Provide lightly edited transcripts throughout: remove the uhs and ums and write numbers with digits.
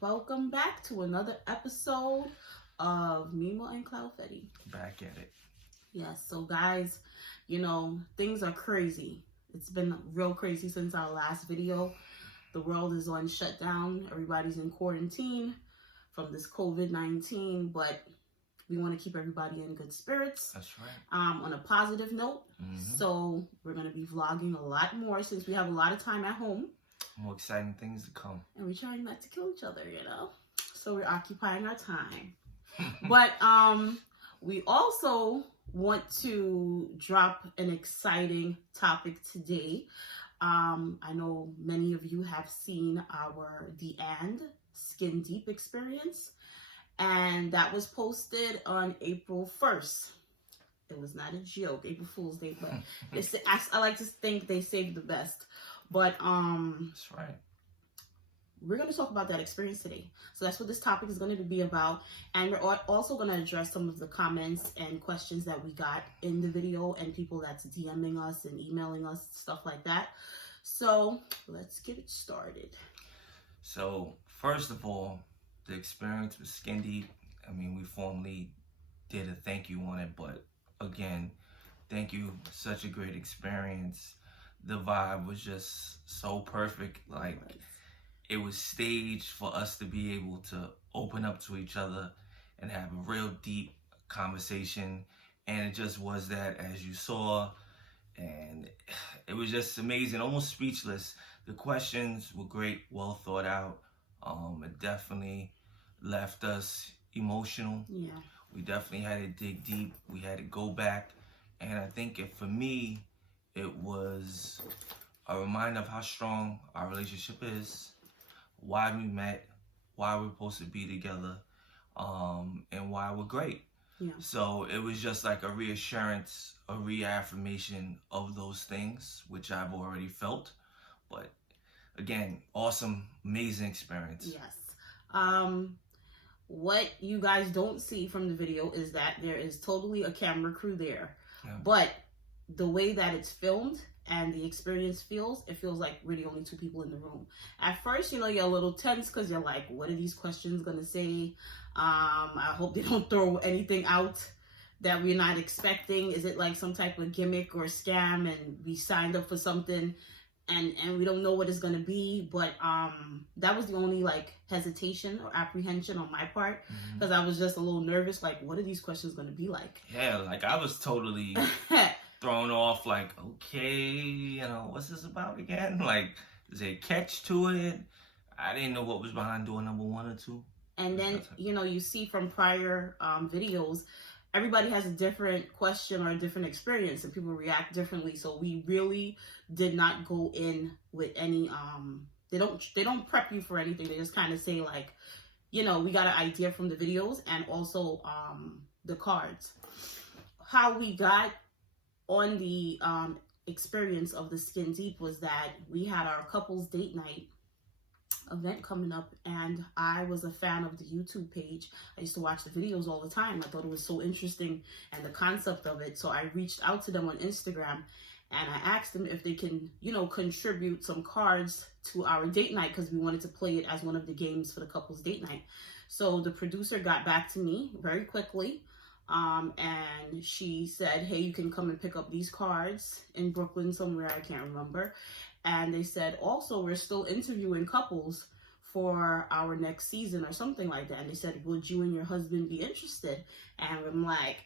Welcome back to another episode of Mimo and Cloudfetti. Back at it. Yes, so guys, things are crazy. It's been real crazy since our last video. The world is on shutdown. Everybody's in quarantine from this COVID-19, but we want to keep everybody in good spirits. That's right. On a positive note. So we're going to be vlogging a lot more since we have a lot of time at home. More exciting things to come. And we're trying not to kill each other, So we're occupying our time. But we also want to drop an exciting topic today. I know many of you have seen our The And Skin Deep experience. And that was posted on April 1st. It was not a joke, April Fool's Day, but I like to think they saved the best. But that's right. We're going to talk about that experience today. So that's what this topic is going to be about. And we're also going to address some of the comments and questions that we got in the video and people that's DMing us and emailing us, stuff like that. So let's get it started. So first of all, the experience with Skin Deep, we formally did a thank you on it, but again, thank you. Such a great experience. The vibe was just so perfect. Like, it was staged for us to be able to open up to each other and have a real deep conversation. And it just was that, as you saw. And it was just amazing, almost speechless. The questions were great, well thought out. It definitely left us emotional. Yeah. We definitely had to dig deep. We had to go back. And I think for me, it was a reminder of how strong our relationship is, why we met, why we're supposed to be together, and why we're great. Yeah. So it was just like a reassurance, a reaffirmation of those things, which I've already felt. But again, awesome, amazing experience. Yes. What you guys don't see from the video is that there is totally a camera crew there. Yeah. But the way that it's filmed and the experience it feels like we're the only two people in the room. At first, you're a little tense because you're like, what are these questions going to say? I hope they don't throw anything out that we're not expecting. Is it like some type of gimmick or scam and we signed up for something and we don't know what it's going to be? But that was the only hesitation or apprehension on my part, because I was just a little nervous, like, what are these questions going to be like? Yeah, I was totally thrown off, like, okay, what's this about again? Like, is there a catch to it? I didn't know what was behind door number 1 or 2. And then, you see from prior videos, everybody has a different question or a different experience and people react differently. So we really did not go in with any, they don't prep you for anything. They just kind of say we got an idea from the videos and also the cards. How we got on the experience of the Skin Deep was that we had our couples date night event coming up, and I was a fan of the YouTube page. I used to watch the videos all the time. I thought it was so interesting and the concept of it. So I reached out to them on Instagram and I asked them if they can, contribute some cards to our date night, because we wanted to play it as one of the games for the couples date night. So the producer got back to me very quickly. And she said, hey, you can come and pick up these cards in Brooklyn somewhere, I can't remember. And they said, also, we're still interviewing couples for our next season or something like that. And they said, would you and your husband be interested? And I'm like,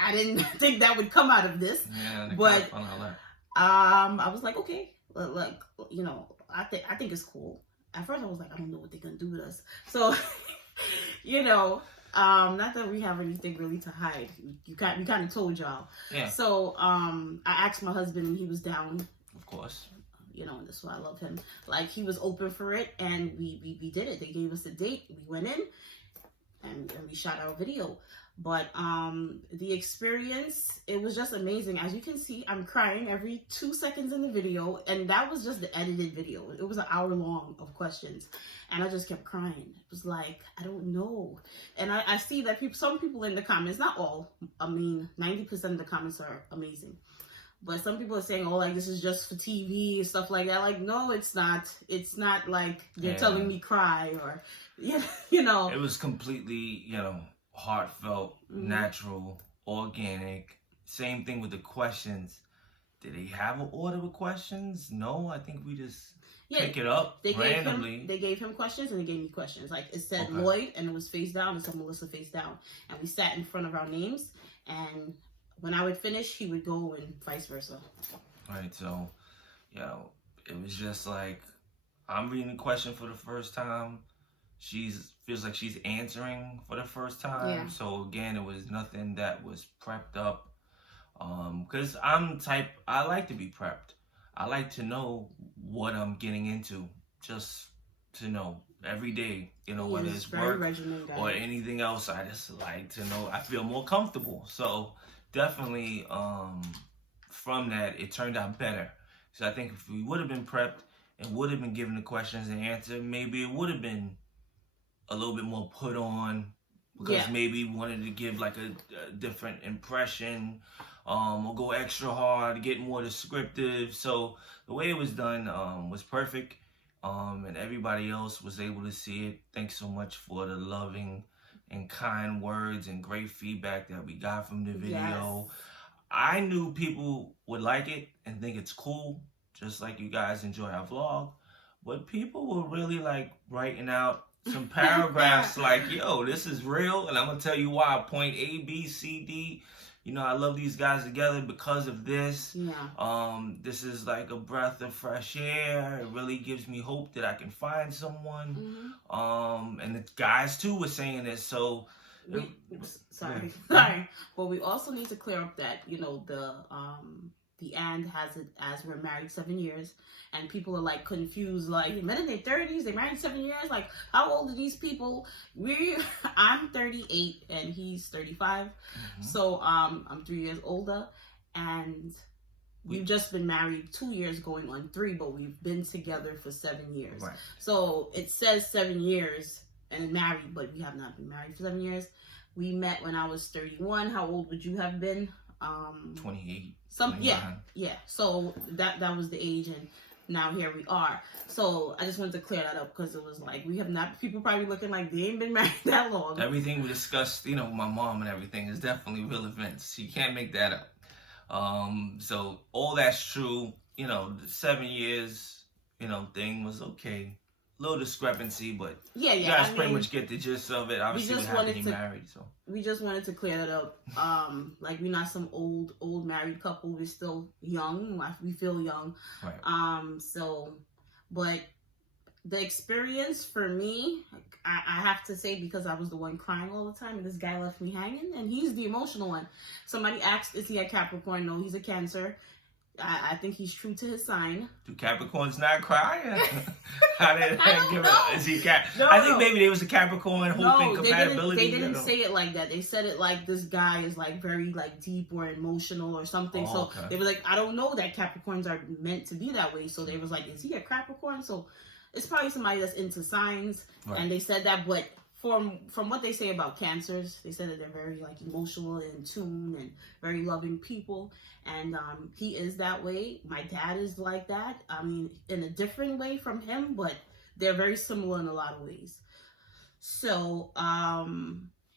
I didn't think that would come out of this. Yeah, but I was like, okay, I think it's cool. At first I was like, I don't know what they're gonna do with us. So, not that we have anything really to hide. We kind of told y'all. Yeah. So I asked my husband and he was down. Of course. And that's why I love him. He was open for it, and we did it. They gave us a date. We went in and we shot our video. But the experience, it was just amazing. As you can see, I'm crying every 2 seconds in the video, and that was just the edited video. It was an hour long of questions, and I just kept crying. It was like, I don't know. And I see that some people in the comments, not all, 90% of the comments are amazing. But some people are saying, oh, like, this is just for TV and stuff like that. Like, no, it's not. It's not like you're telling me cry or, yeah, you know. It was completely, heartfelt, natural, organic. Same thing with the questions. Did they have an order of questions? No, I think we just pick it up randomly. They gave him questions and they gave me questions. Like, it said Lloyd and it was face down, and it said Melissa face down. And we sat in front of our names, and when I would finish, he would go and vice versa. Right, so, it was just like, I'm reading the question for the first time. Feels like she's answering for the first time. Yeah. So again, it was nothing that was prepped up. Because I like to be prepped. I like to know what I'm getting into, just to know every day, whether it's work or anything else. I just like to know. I feel more comfortable. So definitely, from that, it turned out better. So I think if we would have been prepped and would have been given the questions and answered, maybe it would have been a little bit more put on, because maybe wanted to give like a different impression, or go extra hard, get more descriptive. So the way it was done was perfect, and everybody else was able to see it. Thanks so much for the loving and kind words and great feedback that we got from the video. Yes. I knew people would like it and think it's cool, just like you guys enjoy our vlog, but people were really like writing out some paragraphs like, yo, this is real, and I'm gonna tell you why. Point A, B, C, D. I love these guys together because of this. Yeah. This is like a breath of fresh air. It really gives me hope that I can find someone. And the guys too were saying this. So sorry. But we also need to clear up that the and has it as we're married 7 years, and people are like confused, like men in their 30s, they married 7 years, like how old are these people? I'm 38 and he's 35. So I'm 3 years older, and we've just been married 2 years going on 3, but we've been together for 7 years. Right. So it says 7 years and married, but we have not been married for 7 years. We met when I was 31. How old would you have been? 28. Yeah. So that was the age, and now here we are. So I just wanted to clear that up, because it was like, we have not, people probably looking like they ain't been married that long. Everything we discussed, with my mom and everything is definitely real events. You can't make that up. So all that's true. The 7 years, thing was okay. Little discrepancy, but you guys pretty much get the gist of it. Obviously, what happened, you married, so we just wanted to clear that up. Like, we're not some old married couple. We're still young. We feel young. Right. So, but the experience for me, I have to say, because I was the one crying all the time, and this guy left me hanging, and he's the emotional one. Somebody asked, is he a Capricorn? No, he's a Cancer. I think he's true to his sign. Do Capricorns not cry? How did I give it? Is he I think maybe there was a Capricorn hoping compatibility. They didn't say it like that. They said it like, this guy is like very like deep or emotional or something. So they were like, I don't know that Capricorns are meant to be that way. So they was like, is he a Capricorn? So it's probably somebody that's into signs. Right. And they said that, but from what they say about Cancers, they said that they're very like emotional and in tune and very loving people, and he is that way. My dad is like that. I mean, in a different way from him, but they're very similar in a lot of ways. So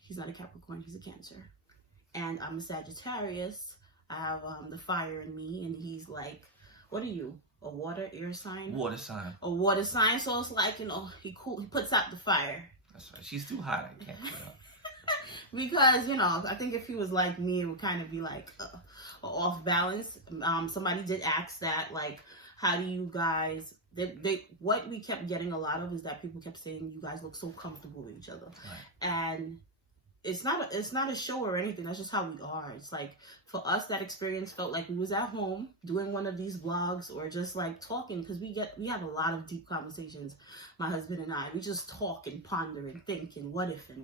he's not a Capricorn, he's a Cancer, and I'm a Sagittarius. I have the fire in me, and he's like, what are you? A water, air sign? Water sign. A water sign. So it's like, he puts out the fire. That's right. She's too hot. I can't put up. Because, I think if he was like me, it would kind of be like off balance. Somebody did ask that, like, how do you guys, what we kept getting a lot of is that people kept saying, you guys look so comfortable with each other. Right. And it's not a show or anything. That's just how we are. It's like, for us, that experience felt like we was at home doing one of these vlogs, or just like talking, because we have a lot of deep conversations, my husband and I. We just talk and ponder and think, and what if that,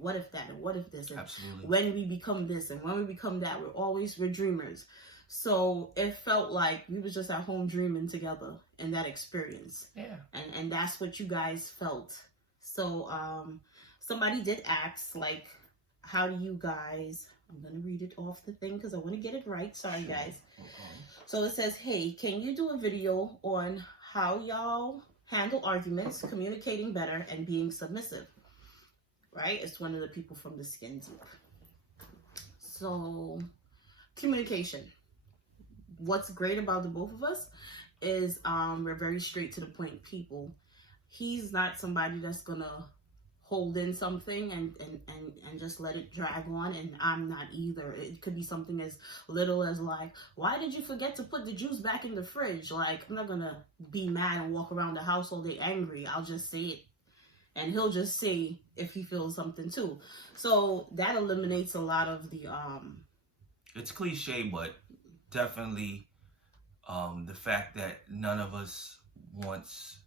and what if this, and absolutely, when we become this and when we become that. We're dreamers. So it felt like we was just at home dreaming together in that experience. Yeah. And that's what you guys felt. So somebody did ask, like, how do you guys, I'm going to read it off the thing because I want to get it right. Sorry, guys. So it says, hey, can you do a video on how y'all handle arguments, communicating better, and being submissive? Right? It's one of the people from the Skins group. So, communication. What's great about the both of us is we're very straight to the point people. He's not somebody that's gonna hold in something and just let it drag on, and I'm not either. It could be something as little as like, why did you forget to put the juice back in the fridge? Like, I'm not gonna be mad and walk around the house all day angry. I'll just say it, and he'll just say if he feels something too. So that eliminates a lot of the it's cliche, but definitely the fact that none of us wants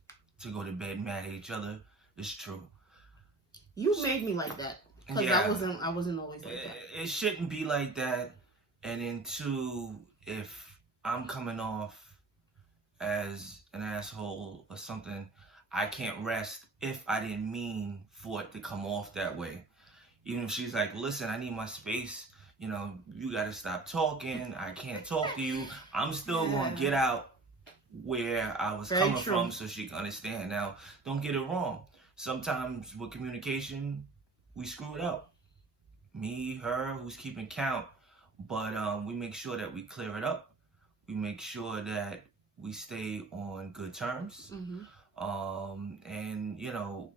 to go to bed mad at each other is true. You made me like that, because yeah, I wasn't always like that. It shouldn't be like that. And then two, if I'm coming off as an asshole or something, I can't rest if I didn't mean for it to come off that way. Even if she's like, listen, I need my space, you know, you got to stop talking, I can't talk to you, I'm still going to get out where I was Very coming true. from so she can understand. Now, don't get it wrong. Sometimes with communication, we screw it up. Me, her, who's keeping count. But we make sure that we clear it up. We make sure that we stay on good terms. And, you know,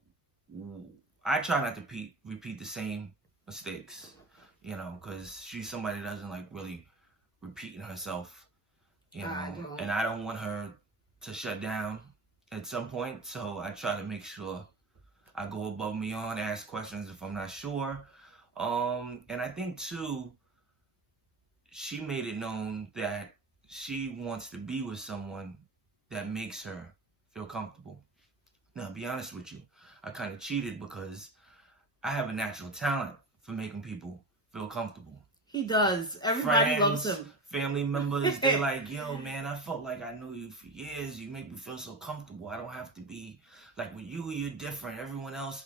I try not to repeat the same mistakes, you know, because she's somebody that doesn't like really repeating herself, you know, and I don't want her to shut down at some point. So I try to make sure I go above and beyond, ask questions if I'm not sure. And I think too, she made it known that she wants to be with someone that makes her feel comfortable. Now, to be honest with you, I kind of cheated because I have a natural talent for making people feel comfortable. He does. Everybody loves him. Family members, they're like, yo, man, I felt like I knew you for years. You make me feel so comfortable. I don't have to be like with you, you're different. Everyone else,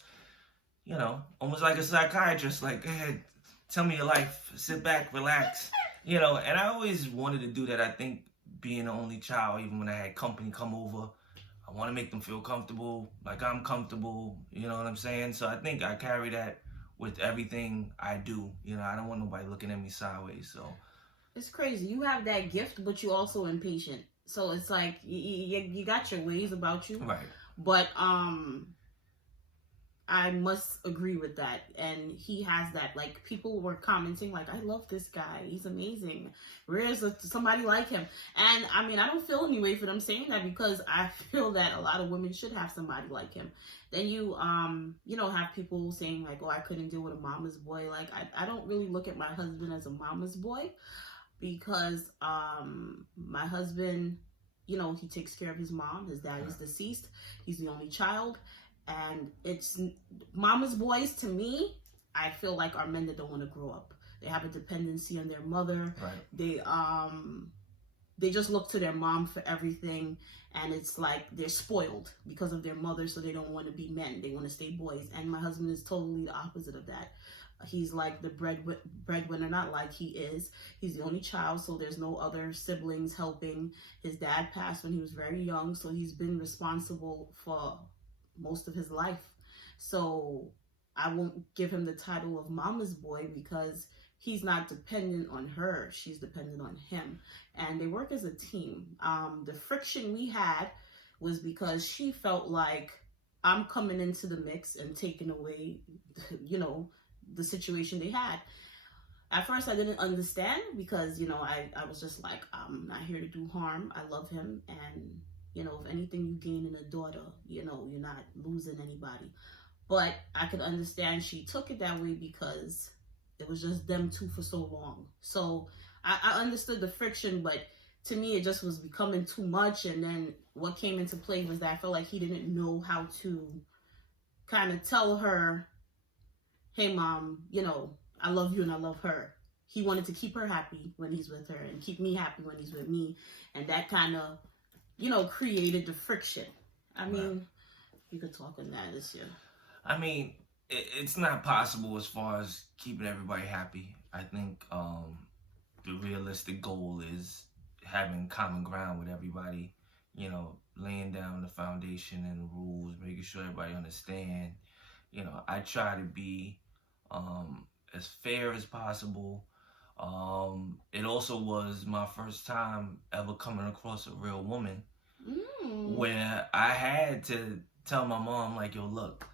you know, almost like a psychiatrist, like, go ahead, tell me your life, sit back, relax, you know. And I always wanted to do that. I think being the only child, even when I had company come over, I want to make them feel comfortable, like I'm comfortable, you know what I'm saying? So I think I carry that with everything I do. You know, I don't want nobody looking at me sideways, so. It's crazy. You have that gift, but you're also impatient. So it's like, you got your ways about you. Right. But, I must agree with that. And he has that. Like, people were commenting, like, I love this guy. He's amazing. Where is somebody like him? And, I mean, I don't feel any way for them saying that, because I feel that a lot of women should have somebody like him. Then you, you know, have people saying, like, oh, I couldn't deal with a mama's boy. Like, I don't really look at my husband as a mama's boy, because my husband, you know, he takes care of his mom. His dad is deceased. He's the only child. And it's mama's boys, to me, I feel like are men that don't want to grow up. They have a dependency on their mother. Right. They just look to their mom for everything, and it's like they're spoiled because of their mother, so they don't want to be men. They want to stay boys. And my husband is totally the opposite of that. He's like the breadwinner, not like he is. He's the only child, so there's no other siblings helping. His dad passed when he was very young, so he's been responsible for most of his life. So I won't give him the title of mama's boy, because he's not dependent on her. She's dependent on him. And they work as a team. The friction we had was because she felt like I'm coming into the mix and taking away, you know, the situation they had. At first I didn't understand, because, you know, I was just like, I'm not here to do harm. I love him, and you know, if anything you gain in a daughter, you know, you're not losing anybody. But I could understand she took it that way because it was just them two for so long. So I understood the friction, but to me it just was becoming too much. And then what came into play was that I felt like he didn't know how to kind of tell her, hey mom, you know, I love you and I love her. He wanted to keep her happy when he's with her and keep me happy when he's with me. And that kind of, you know, created the friction. I mean, you could talk on that this year. I mean, it's not possible as far as keeping everybody happy. I think the realistic goal is having common ground with everybody, laying down the foundation and the rules, making sure everybody understand. I try to be as fair as possible. It also was my first time ever coming across a real woman where I had to tell my mom, like, yo, look,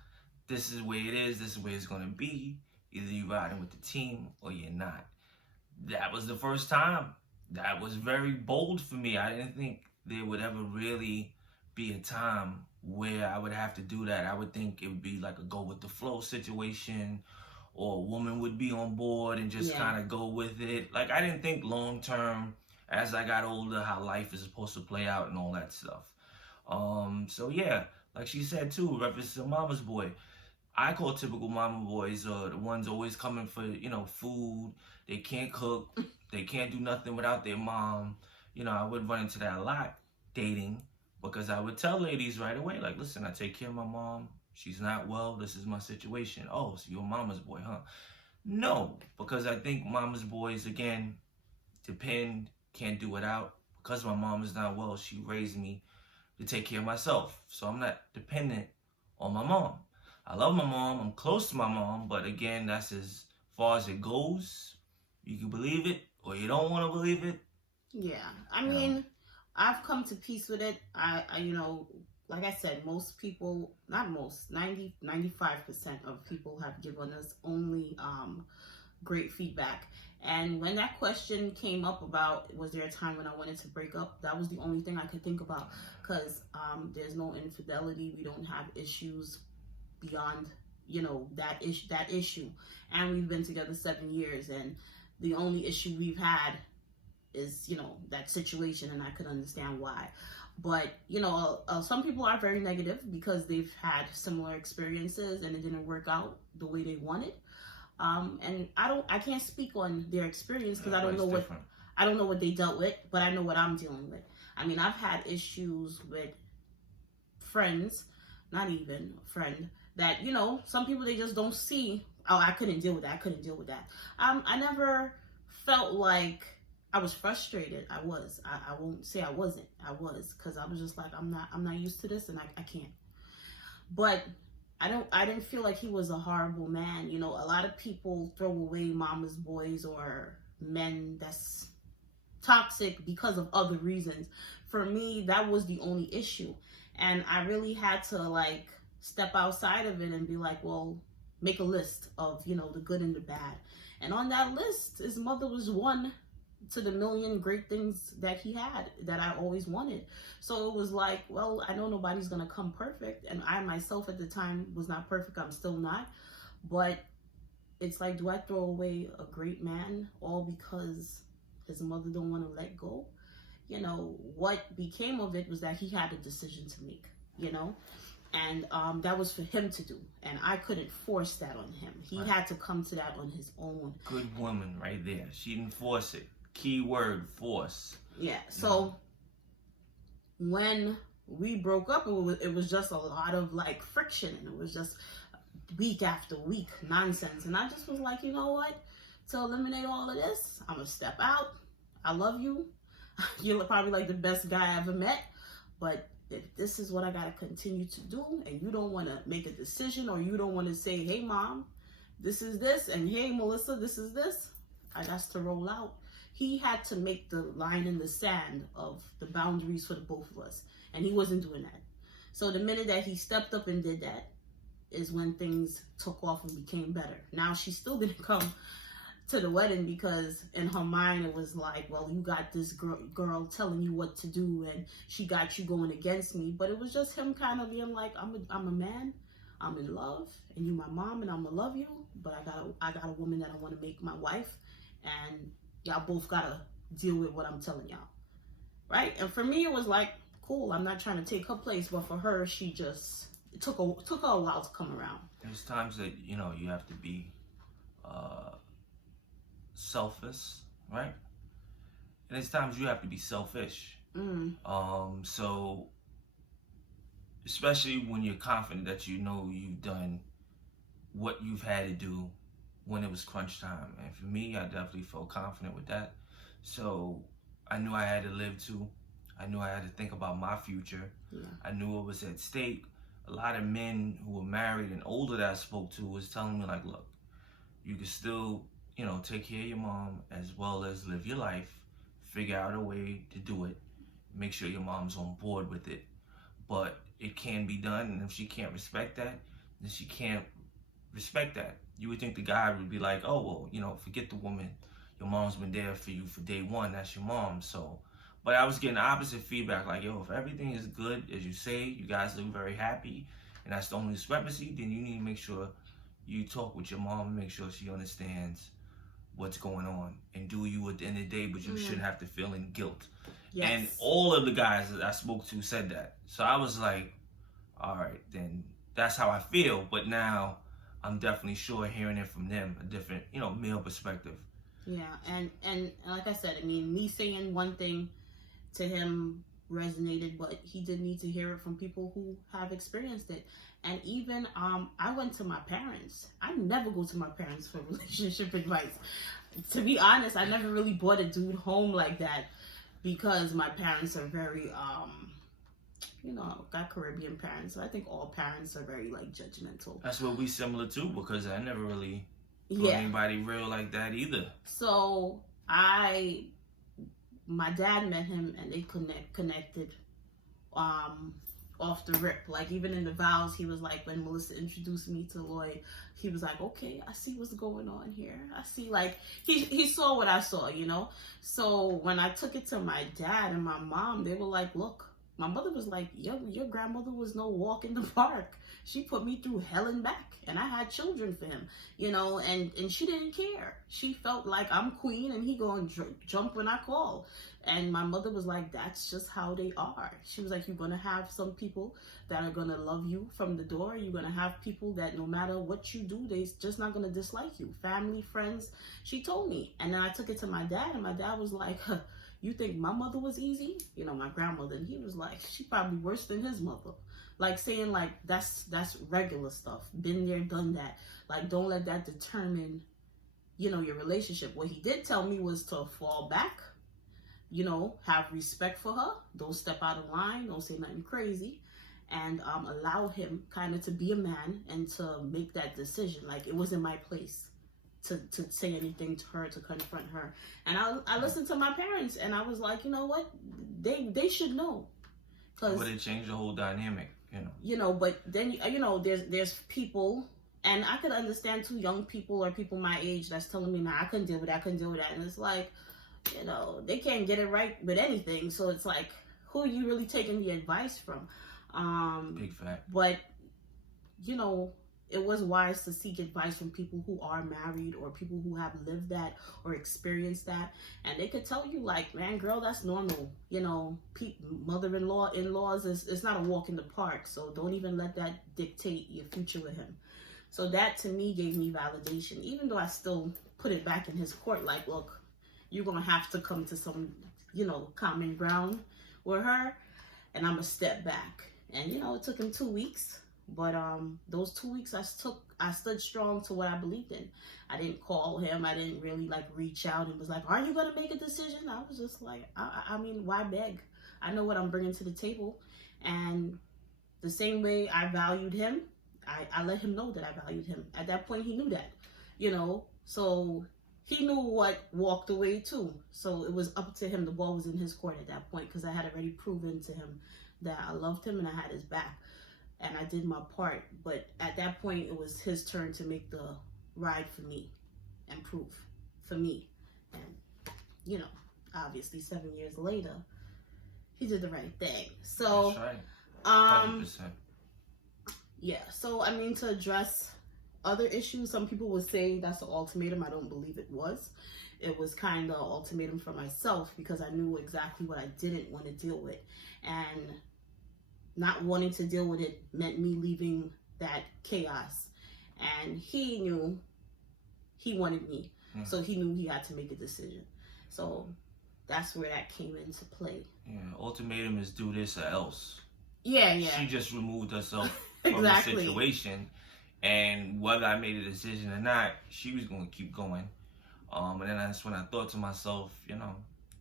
this is where it is, this is where it's gonna be. Either you riding with the team or you're not. That was the first time. That was very bold for me. I didn't think there would ever really be a time where I would have to do that. I would think it would be like a go with the flow situation, or a woman would be on board and just kind of go with it. Like, I didn't think long term as I got older how life is supposed to play out and all that stuff. So yeah, like she said too, reference to mama's boy. I call typical mama boys the ones always coming for, food. They can't cook. They can't do nothing without their mom. I would run into that a lot dating, because I would tell ladies right away, like, listen, I take care of my mom. She's not well. This is my situation. Oh, so you're mama's boy, huh? No, because I think mama's boys, again, depend, can't do without. Because my mom is not well, she raised me to take care of myself. So I'm not dependent on my mom. I love my mom. I'm close to my mom. But again, that's as far as it goes. You can believe it or you don't want to believe it. Yeah. I mean, I've come to peace with it. I like I said, most people, not most, 95% of people have given us only great feedback. And when that question came up about, was there a time when I wanted to break up? That was the only thing I could think about, because there's no infidelity. We don't have issues beyond, that issue. And we've been together 7 years, and the only issue we've had is, that situation, and I could understand why. But, some people are very negative because they've had similar experiences and it didn't work out the way they wanted. And I can't speak on their experience because I don't know what they dealt with, but I know what I'm dealing with. I mean, I've had issues with friends, not even friend, that, some people, they just don't see, oh, I couldn't deal with that. I never felt like I was frustrated. I was. I won't say I wasn't. I was, because I was just like, I'm not used to this, and I can't. But I didn't feel like he was a horrible man. A lot of people throw away mama's boys or men that's toxic because of other reasons. For me, that was the only issue. And I really had to, like, step outside of it and be like, well, make a list of, the good and the bad. And on that list, his mother was one to the million great things that he had that I always wanted. So it was like, well, I know nobody's gonna come perfect, and I myself at the time was not perfect. I'm still not. But it's like, do I throw away a great man all because his mother don't want to let go? What became of it was that he had a decision to make, and that was for him to do, and I couldn't force that on him. He had to come to that on his own. Good woman right there. She didn't force it. Key word, force. Yeah. So when we broke up, it was just a lot of, like, friction, and it was just week after week nonsense. And I just was like, you know what? To eliminate all of this, I'm gonna step out. I love you. You're probably like the best guy I ever met, but if this is what I gotta continue to do, and you don't want to make a decision, or you don't want to say, hey mom, this is this, and hey Melissa, this is this, I got to roll out. He had to make the line in the sand of the boundaries for the both of us, and he wasn't doing that. So the minute that he stepped up and did that is when things took off and became better. Now, she still didn't come to the wedding because in her mind it was like, well, you got this girl telling you what to do, and she got you going against me. But it was just him kind of being like, I'm a man, I'm in love, and you my mom, and I'm gonna love you, but I got a woman that I want to make my wife, and y'all both gotta deal with what I'm telling y'all, right? And for me, it was like, cool, I'm not trying to take her place, but for her, she just, it took her a while to come around. There's times that, you have to be selfless, right? And there's times you have to be selfish. So, especially when you're confident that you've done what you've had to do when it was crunch time. And for me, I definitely felt confident with that. So I knew I had to live too. I knew I had to think about my future. Yeah. I knew what was at stake. A lot of men who were married and older that I spoke to was telling me, like, look, you can still, take care of your mom as well as live your life. Figure out a way to do it. Make sure your mom's on board with it. But it can be done, and if she can't respect that, then she can't respect that. You would think the guy would be like, oh, well, forget the woman. Your mom's been there for you for day one. That's your mom. So, but I was getting opposite feedback. Like, yo, if everything is good, as you say, you guys look very happy, and that's the only discrepancy, then you need to make sure you talk with your mom and make sure she understands what's going on and do you at the end of the day, but you shouldn't have to feel in guilt. Yes. And all of the guys that I spoke to said that. So I was like, all right, then that's how I feel. But now I'm definitely sure hearing it from them, a different, male perspective. Yeah, and like I said, I mean, me saying one thing to him resonated, but he did need to hear it from people who have experienced it. And even I went to my parents. I never go to my parents for relationship advice. To be honest, I never really brought a dude home like that because my parents are very got Caribbean parents. So I think all parents are very like judgmental. That's what we similar to, because I never really brought anybody real like that either. So my dad met him and they connected off the rip. Like even in the vows, he was like, when Melissa introduced me to Lloyd, he was like, okay, I see what's going on here. I see, like he saw what I saw, So when I took it to my dad and my mom, they were like, look, my mother was like, your grandmother was no walk in the park. She put me through hell and back, and I had children for him, and she didn't care. She felt like I'm queen and he going to jump when I call. And my mother was like, that's just how they are. She was like, you're going to have some people that are going to love you from the door. You're going to have people that no matter what you do, they just not going to dislike you. Family, friends. She told me. And then I took it to my dad, and my dad was like, you think my mother was easy? My grandmother. And he was like, she probably worse than his mother. Like saying like, that's regular stuff. Been there, done that. Like, don't let that determine, your relationship. What he did tell me was to fall back, have respect for her. Don't step out of line. Don't say nothing crazy. And allow him kind of to be a man and to make that decision. Like, it wasn't my place to say anything to her, to confront her. And I listened to my parents, and I was like, you know what? They should know. But it changed the whole dynamic, But then, there's people, and I could understand too, young people or people my age that's telling me, nah, I couldn't deal with that, And it's like, they can't get it right with anything. So it's like, who are you really taking the advice from? Big fact. But, it was wise to seek advice from people who are married or people who have lived that or experienced that. And they could tell you like, man, girl, that's normal. Mother-in-law, in-laws, it's not a walk in the park. So don't even let that dictate your future with him. So that to me gave me validation, even though I still put it back in his court. Like, look, you're going to have to come to some, common ground with her. And I'm going to step back. And, it took him 2 weeks. But those 2 weeks I stood strong to what I believed in. I didn't call him. I didn't really like reach out and was like, are you going to make a decision? I was just like, I mean, why beg? I know what I'm bringing to the table. And the same way I valued him, I let him know that I valued him. At that point, he knew that, so he knew what walked away too. So it was up to him. The ball was in his court at that point, because I had already proven to him that I loved him and I had his back. And I did my part. But at that point, it was his turn to make the ride for me and prove for me. And, obviously 7 years later, he did the right thing. So, that's right. 100%. Yeah. So, I mean, to address other issues, some people would say that's an ultimatum. I don't believe it was. It was kind of an ultimatum for myself, because I knew exactly what I didn't want to deal with. And not wanting to deal with it meant me leaving that chaos. And he knew he wanted me. So he knew he had to make a decision. So that's where that came into play. Yeah, ultimatum is do this or else. Yeah. She just removed herself from the situation. And whether I made a decision or not, she was going to keep going. And then that's when I thought to myself, you know,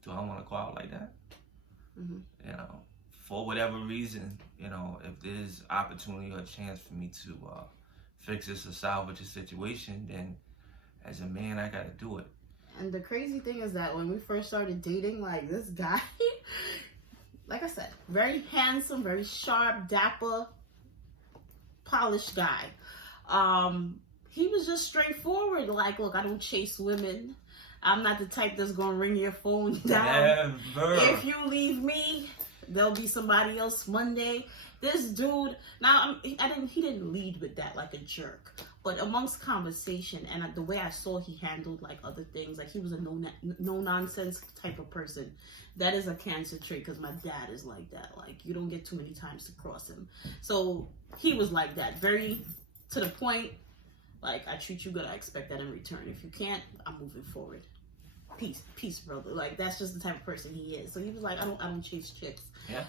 do I want to go out like that? Mm-hmm. You know, for whatever reason, you know, if there's opportunity or a chance for me to fix this or salvage a situation, then as a man, I got to do it. And the crazy thing is that when we first started dating, like, this guy, like I said, very handsome, very sharp, dapper, polished guy. He was just straightforward. Like, look, I don't chase women. I'm not the type that's gonna ring your phone down. Never. If you leave me, there'll be somebody else Monday. This dude, now he didn't lead with that like a jerk, but amongst conversation and the way I saw he handled like other things, like he was a no nonsense type of person. That is a Cancer trait, because my dad is like that. Like, you don't get too many times to cross him. So he was like that, very to the point. Like, I treat you good, I expect that in return. If you can't, I'm moving forward. Peace, brother. Like, that's just the type of person he is. So he was like, I don't chase chicks. Yeah.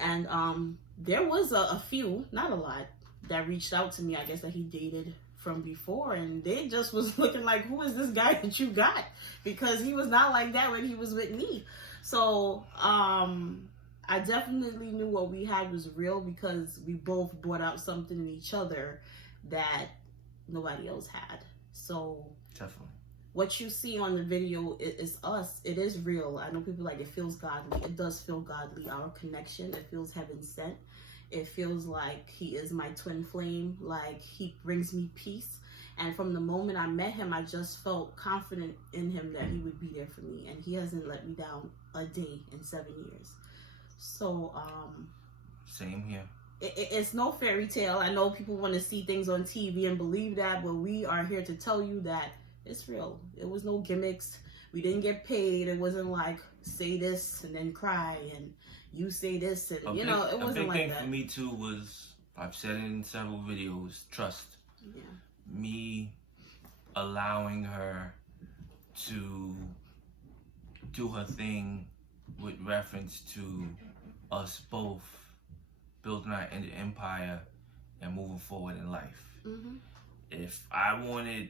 And there was a few, not a lot, that reached out to me, I guess, that he dated from before, and they just was looking like, who is this guy that you got? Because he was not like that when he was with me. So I definitely knew what we had was real, because we both brought out something in each other that nobody else had. So Definitely. What you see on the video is us. It is real. I know people like, it feels godly. It does feel godly. Our connection, it feels heaven sent. It feels like he is my twin flame. Like, he brings me peace. And from the moment I met him, I just felt confident in him that he would be there for me. And he hasn't let me down a day in 7 years. So, same here. It's no fairy tale. I know people want to see things on TV and believe that, but we are here to tell you that it's real. It was no gimmicks. We didn't get paid. It wasn't like, say this and then cry, and you say this, and it wasn't like that. A big thing for me too was, I've said it in several videos, trust. Yeah. Me allowing her to do her thing with reference to us both building our empire and moving forward in life. Mm-hmm. If I wanted,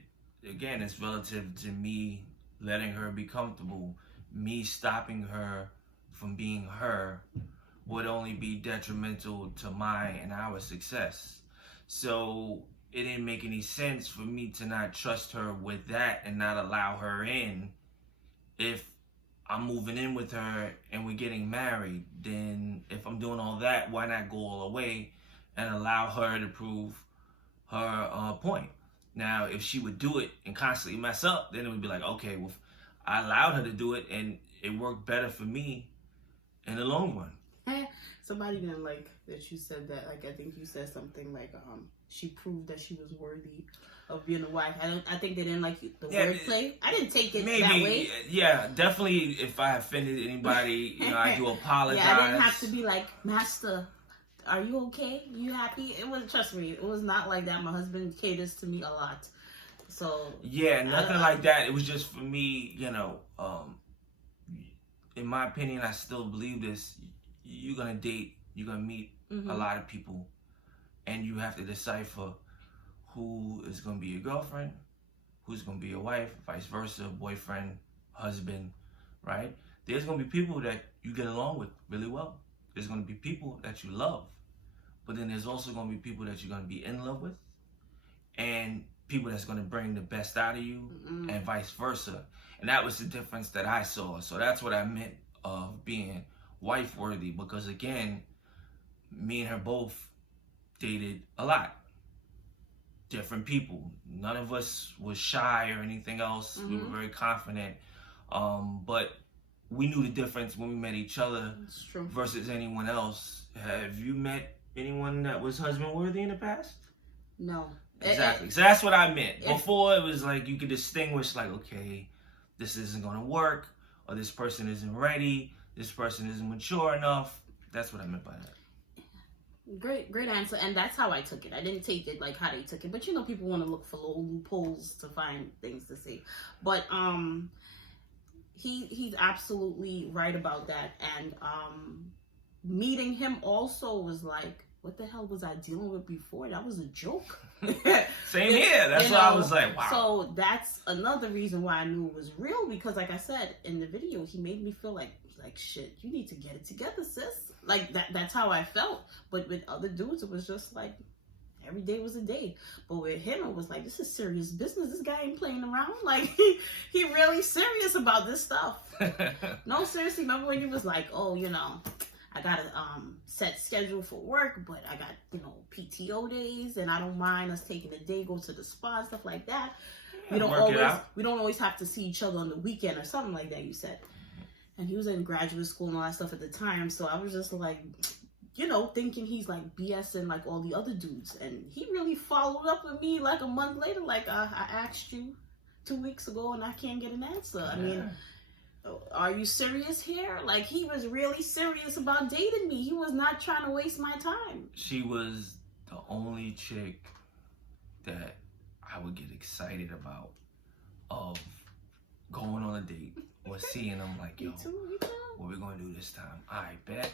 again, it's relative to me letting her be comfortable. Me stopping her from being her would only be detrimental to my and our success. So it didn't make any sense for me to not trust her with that and not allow her in. If I'm moving in with her and we're getting married, then if I'm doing all that, why not go all the way and allow her to prove her point? Now, if she would do it and constantly mess up, then it would be like, okay, well, I allowed her to do it and it worked better for me in the long run. Somebody didn't like that you said that. Like, I think you said something like, she proved that she was worthy of being a wife. I think they didn't like the wordplay. I didn't take it that way. Yeah, definitely. If I offended anybody, I do apologize. Yeah, I didn't have to be like, Master, are you okay? You happy? It was, trust me, it was not like that. My husband caters to me a lot. So yeah, nothing like that. It was just for me, in my opinion, I still believe this. You're gonna date, you're gonna meet a lot of people, and you have to decipher who is gonna be your girlfriend, who's gonna be your wife, vice versa, boyfriend, husband, right? There's gonna be people that you get along with really well. There's gonna be people that you love, but then there's also gonna be people that you're gonna be in love with, and people that's gonna bring the best out of you, and vice versa. And that was the difference that I saw. So that's what I meant of being wife worthy, because again, me and her both dated a lot. Different people. None of us was shy or anything else. We were very confident. But we knew the difference when we met each other versus anyone else. Have you met anyone that was husband worthy in the past? No. Exactly. So that's what I meant. Before, it was like you could distinguish, like, okay, this isn't going to work, or this person isn't ready, this person isn't mature enough. That's what I meant by that. Great answer. And that's how I took it. I didn't take it like how they took it. But people want to look for little loopholes to find things to say. But he's absolutely right about that. And meeting him also was like what the hell was I dealing with before? That was a joke. Same here. That's why I was like, wow. So that's another reason why I knew it was real, because like I said in the video, he made me feel like shit, you need to get it together, sis. Like that's how I felt. But with other dudes, it was just like every day was a day. But with him, it was like, this is serious business. This guy ain't playing around. Like he really serious about this stuff. No, seriously, remember when he was like, oh, you know, I got a set schedule for work, but I got, you know, PTO days, and I don't mind us taking a day, go to the spa, stuff like that. We don't always have to see each other on the weekend or something like that, you said. And he was in graduate school and all that stuff at the time, so I was just like, you know, thinking he's like BSing like all the other dudes. And he really followed up with me like a month later, like, I asked you 2 weeks ago and I can't get an answer. I mean, are you serious here? Like, he was really serious about dating me. He was not trying to waste my time. She was the only chick that I would get excited about of going on a date or seeing him like, yo, Me too. what we gonna do this time? All right, bet.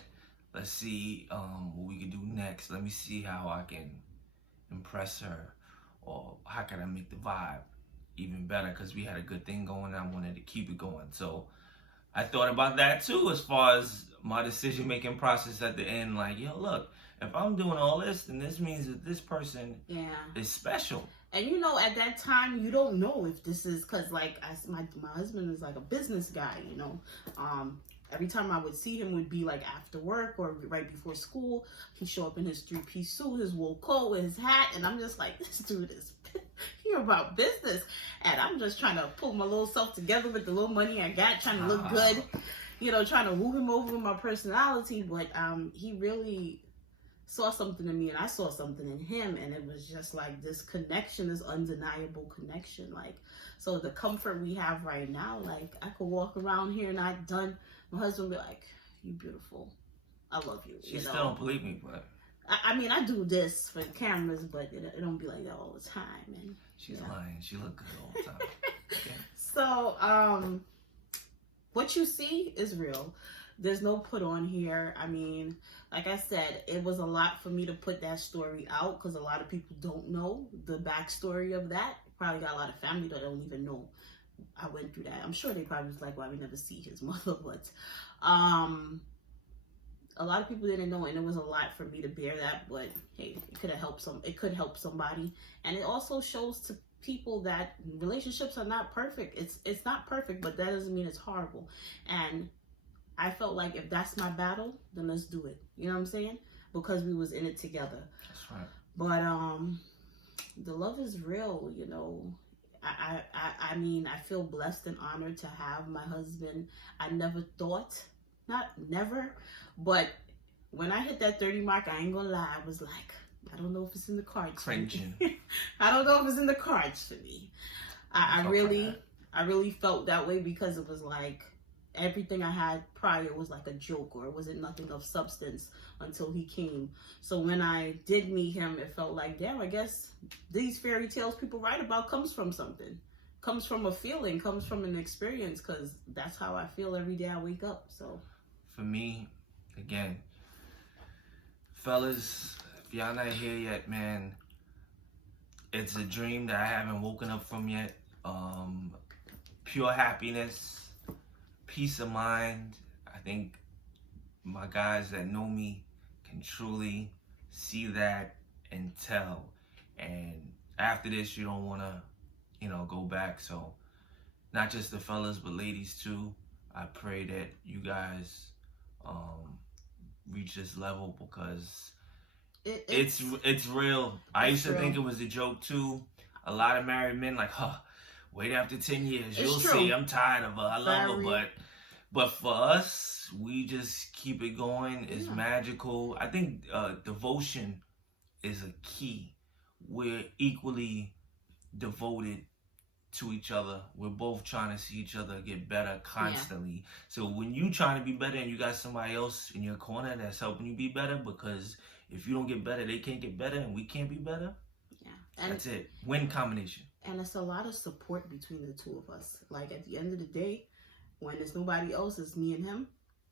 Let's see what we can do next. Let me see how I can impress her, or how can I make the vibe even better, because we had a good thing going. I wanted to keep it going. So I thought about that too, as far as my decision-making process at the end. Like, yo, look, if I'm doing all this, then this means that this person is special. And you know, at that time, you don't know if this is, because like my husband is like a business guy, you know. Every time I would see him would be like after work or right before school. He'd show up in his 3-piece suit, his wool coat with his hat, and I'm just like, this dude is here about business. And I'm just trying to pull my little self together with the little money I got, trying to look good, you know, trying to woo him over with my personality. But he really saw something in me and I saw something in him, and it was just like this connection, this undeniable connection. Like, so the comfort we have right now, like I could walk around here not done, my husband would be like, you beautiful, I love you. She still don't believe me, but I mean, I do this for the cameras, but it don't be like that all the time. And she's lying. She look good all the time. Okay. So what you see is real. There's no put on here. I mean, like I said, it was a lot for me to put that story out, because a lot of people don't know the backstory of that. Probably got a lot of family that don't even know I went through that. I'm sure they probably was like, why we never see his mother, but a lot of people didn't know, and it was a lot for me to bear that. But hey, it could have helped it could help somebody. And it also shows to people that relationships are not perfect. It's not perfect, but that doesn't mean it's horrible. And I felt like if that's my battle, then let's do it. You know what I'm saying? Because we was in it together. That's right. But the love is real, you know. I mean, I feel blessed and honored to have my husband. I never thought, not never, but when I hit that 30 mark, I ain't gonna lie, I was like, I don't know if it's in the cards. Cringing. I don't know if it's in the cards for me. I really felt that way, because it was like everything I had prior was like a joke, or it wasn't nothing of substance until he came. So when I did meet him, it felt like, damn, I guess these fairy tales people write about comes from something, comes from a feeling, comes from an experience, because that's how I feel every day I wake up. So for me, again, fellas, if y'all not here yet, man, it's a dream that I haven't woken up from yet. Pure happiness, peace of mind. I think my guys that know me can truly see that and tell. And after this, you don't want to, you know, go back. So not just the fellas, but ladies too. I pray that you guys reach this level, because it's real. I used to think it was a joke too. A lot of married men like, huh, wait after 10 years, you'll see. I'm tired of her. I love her, but for us, we just keep it going. It's magical. I think devotion is a key. We're equally devoted to each other. We're both trying to see each other get better constantly. Yeah. So when you trying to be better and you got somebody else in your corner that's helping you be better, because if you don't get better, they can't get better, and we can't be better. Yeah, and that's it. Win combination. And it's a lot of support between the two of us. Like at the end of the day, when there's nobody else, it's me and him.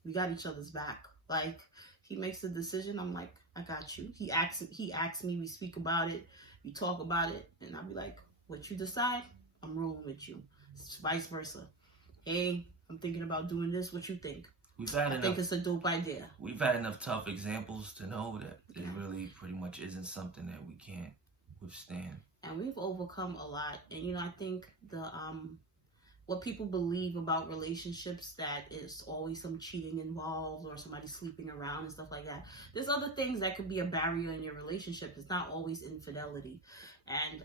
We got each other's back. Like he makes a decision, I'm like, I got you. He asks me, we speak about it, we talk about it, and I'll be like, what you decide, I'm rolling with you. It's vice versa. Hey, I'm thinking about doing this. What you think? We've had I enough. think it's a dope idea. We've had enough tough examples to know that it Yeah. really pretty much isn't something that we can't withstand. And we've overcome a lot. And I think the what people believe about relationships, that is always some cheating involved or somebody sleeping around and stuff like that. There's other things that could be a barrier in your relationship. It's not always infidelity. And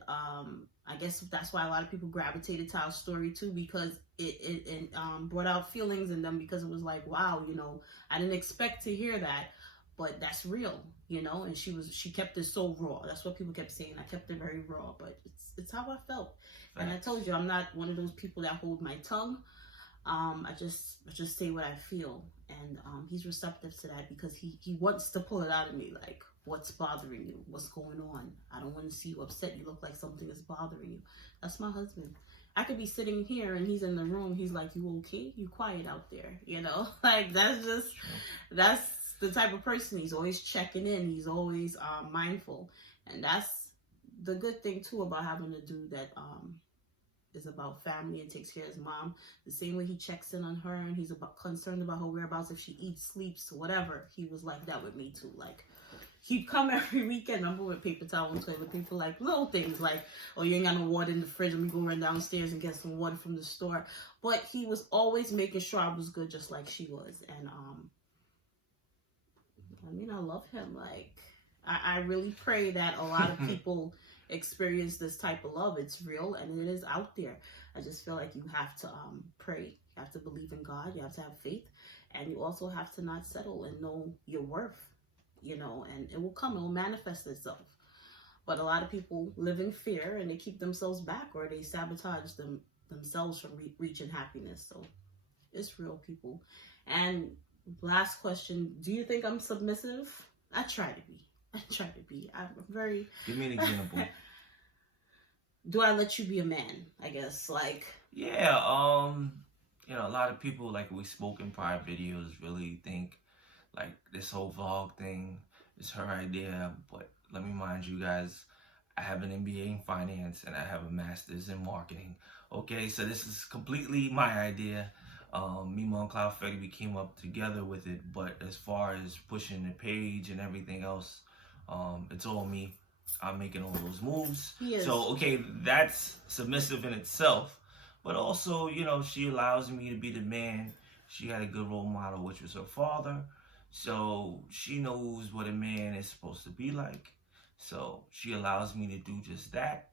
I guess that's why a lot of people gravitated to our story too, because it brought out feelings in them, because it was like, wow, I didn't expect to hear that, but that's real, and she kept it so raw. That's what people kept saying. I kept it very raw, but it's how I felt. And I told you, I'm not one of those people that hold my tongue. I just say what I feel, and he's receptive to that, because he wants to pull it out of me, like, what's bothering you? What's going on? I don't want to see you upset. You look like something is bothering you. That's my husband. I could be sitting here and he's in the room. He's like, you okay? You quiet out there, Like, that's the type of person. He's always checking in. He's always mindful, and that's the good thing too about having a dude that is about family and takes care of his mom. The same way he checks in on her and he's concerned about her whereabouts, if she eats, sleeps, whatever. He was like that with me too. Like, he'd come every weekend. Remember, with paper towel and toilet paper, like little things like, oh, you ain't got no water in the fridge, let me go run downstairs and get some water from the store. But he was always making sure I was good, just like she was. And I love him. Like, I really pray that a lot of people experience this type of love. It's real and it is out there. I just feel like you have to pray. You have to believe in God. You have to have faith, and you also have to not settle and know your worth. And it will come. It will manifest itself. But a lot of people live in fear, and they keep themselves back, or they sabotage themselves from reaching happiness. So it's real, people. And last question: do you think I'm submissive? I try to be. I'm very... Give me an example. Do I let you be a man? I guess, like... Yeah, a lot of people, like we spoke in prior videos, really think like this whole vlog thing is her idea. But let me remind you guys, I have an MBA in finance and I have a master's in marketing. Okay, so this is completely my idea. Me, Mon Cloud Freddy, we came up together with it. But as far as pushing the page and everything else, it's all me. I'm making all those moves. So, okay, that's submissive in itself. But also, she allows me to be the man. She had a good role model, which was her father. So she knows what a man is supposed to be like. So she allows me to do just that.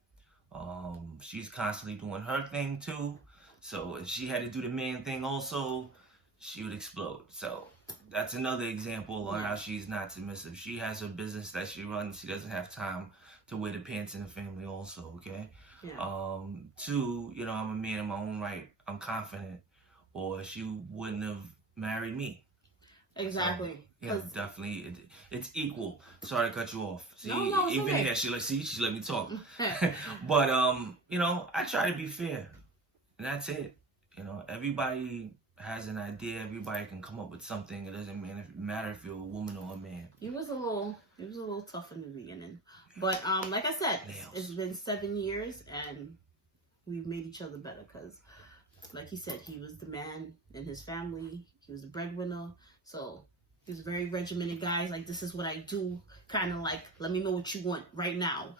She's constantly doing her thing too. So if she had to do the man thing also, she would explode. So that's another example on how she's not submissive. She has her business that she runs. She doesn't have time to wear the pants in the family also, okay? Yeah. Two, I'm a man in my own right. I'm confident, or she wouldn't have married me. Exactly. Yeah, definitely. It's equal. Sorry to cut you off. See, no, it's even okay. here, she let me talk. But, I try to be fair. And that's it. Everybody has an idea. Everybody can come up with something. It doesn't matter if you're a woman or a man. It was a little tough in the beginning, but like I said, it's been 7 years and we've made each other better. Because, like he said, he was the man in his family. He was the breadwinner, so he was a very regimented guy. Like, this is what I do. Kind of like, let me know what you want right now.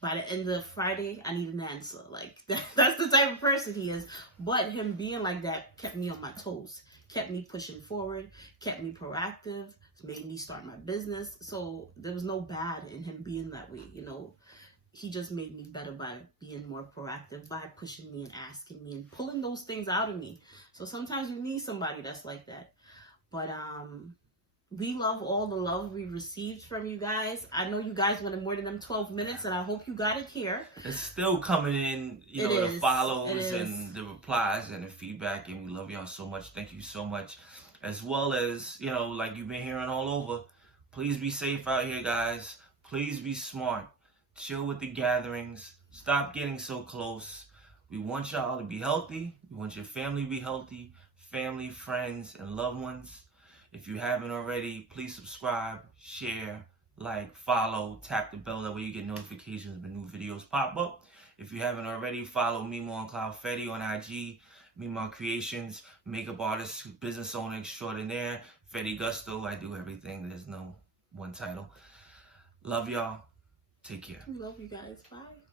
By the end of Friday, I need an answer. Like, that's the type of person he is. But him being like that kept me on my toes, kept me pushing forward, kept me proactive, made me start my business. So there was no bad in him being that way, He just made me better by being more proactive, by pushing me and asking me and pulling those things out of me. So sometimes you need somebody that's like that. But we love all the love we received from you guys. I know you guys wanted more than them 12 minutes, and I hope you got it here. It's still coming in, the follows and the replies and the feedback, and we love y'all so much. Thank you so much. As well as, like you've been hearing all over, please be safe out here, guys. Please be smart. Chill with the gatherings. Stop getting so close. We want y'all to be healthy. We want your family to be healthy. Family, friends, and loved ones. If you haven't already, please subscribe, share, like, follow, tap the bell. That way you get notifications when new videos pop up. If you haven't already, follow Mimo on Cloud Fetty on IG, Mimo Creations, makeup artist, business owner extraordinaire, Fetty Gusto. I do everything. There's no one title. Love y'all. Take care. Love you guys. Bye.